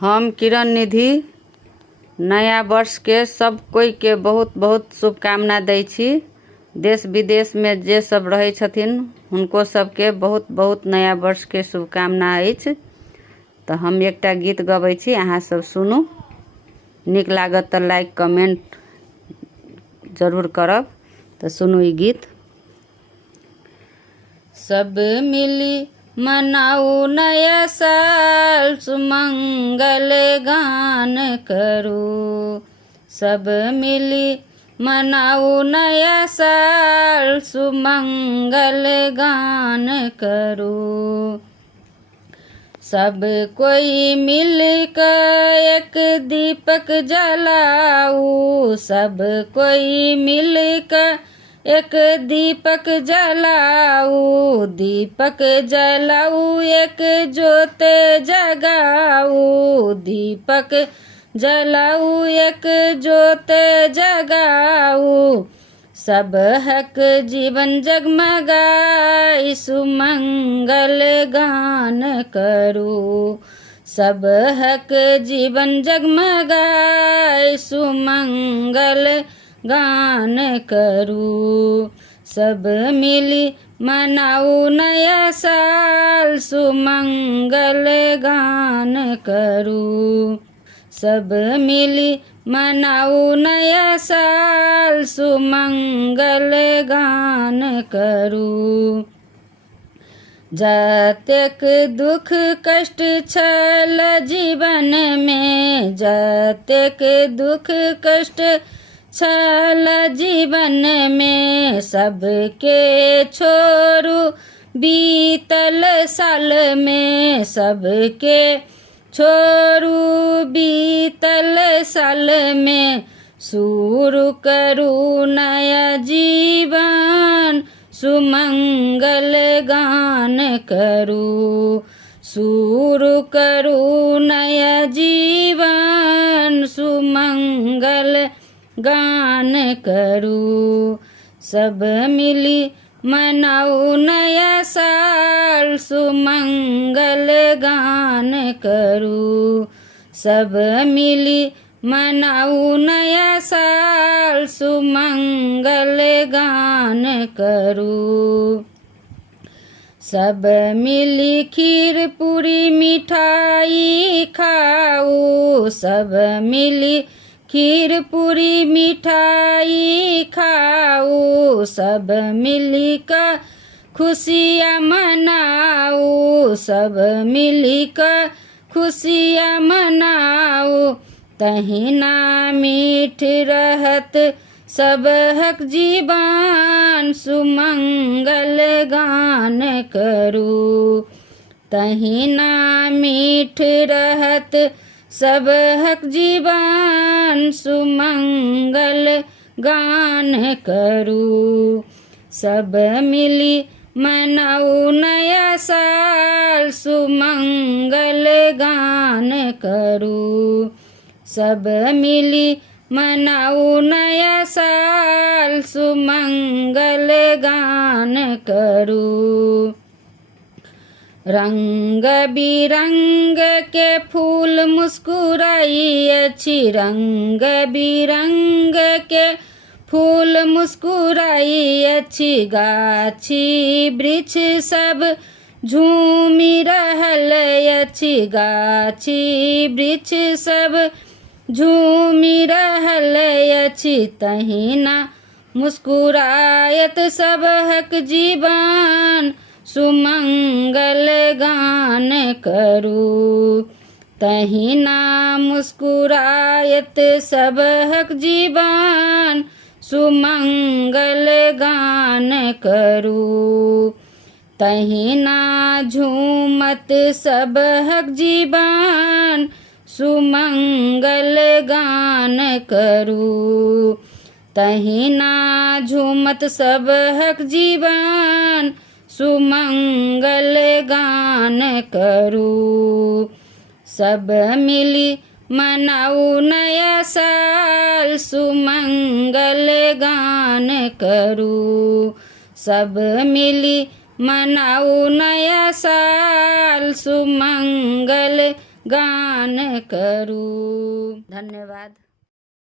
हम किरण निधि नया वर्ष के सब कोई के बहुत बहुत शुभकामना दै छी। देश विदेश में जे सब रहे छथिन हुनको सबके बहुत बहुत नया वर्ष के शुभकामना अछि। तो हम एकटा गीत गबै छी, अहाँ सब सुनू। निक लागत तो लाइक कमेंट जरूर करब। तो सुनू ई गीत। सब मिली मनाऊ नया साल, सुमंगल गान करू। सब मिली मनाऊ नया साल, सुमंगल गान करू। सब कोई मिलकर एक दीपक जलाऊ, सब कोई मिलकर एक दीपक जलाऊ। दीपक जलाऊ एक जोत जगाऊ, दीपक जलाऊ एक जोत जगाऊ। सब हक जीवन जगमगाई, सुमंगल गान करू। सब हक जीवन जगमगाई, सुमंगल गान करू। सब मिली मनाऊ नया साल, सुमंगल गान करू। सब मिली मनाऊ नया साल, सुमंगल गान करू। जतेक दुख कष्ट छल जीवन में, जतेक दुख कष्ट छल जीवन में, सबके छोड़ू बीतल साल में। सबके छोड़ू बीतल साल में, शुरू करू नया जीवन, सुमंगल गान करू। शुरू करू नया जीवन, सुमंगल गान करू। सब मिली मनाऊ नया साल, सुमंगल गान करू। सब मिली मनाऊ नया साल, सुमंगल गान करू। सब मिली खीर पूरी मिठाई खाऊ, सब मिली खीर पूरी मिठाई खाऊ। सब मिली का खुशियाँ मनाऊ, सब मिली का खुशियाँ मनाऊ। तहिना मीठ रहत सब हक जीवन, सुमंगल गान करू। तहिना मीठ रहत सब हक जीवन, सुमंगल गान करू। सब मिली मनाऊ नया साल, सुमंगल गान करू। सब मिली मनाऊ नया साल, सुमंगल गान करू। रंग बिरंग के फूल मुस्कुराई अछि, रंग बिरंग के फूल मुस्कुराई अछि। गाछी वृक्ष सब झूमी रहल अछि, गाछी वृक्ष सब झूमी रहल अछि। तहिना मुस्कुरायत सब हक जीवन, सुमंगल गान करू। तहिना मुस्कुरायत सब हक जीवन, सुमंगल गान करू। तहिना झूमत सब हक जीवन, सुमंगल गान करू। तहिना झूमत सब हक जीवन, सुमंगल गान करू। सब मिली मनाऊ नया साल, सुमंगल गान करू। सब मिली मनाऊ नया साल, सुमंगल गान करूं। धन्यवाद।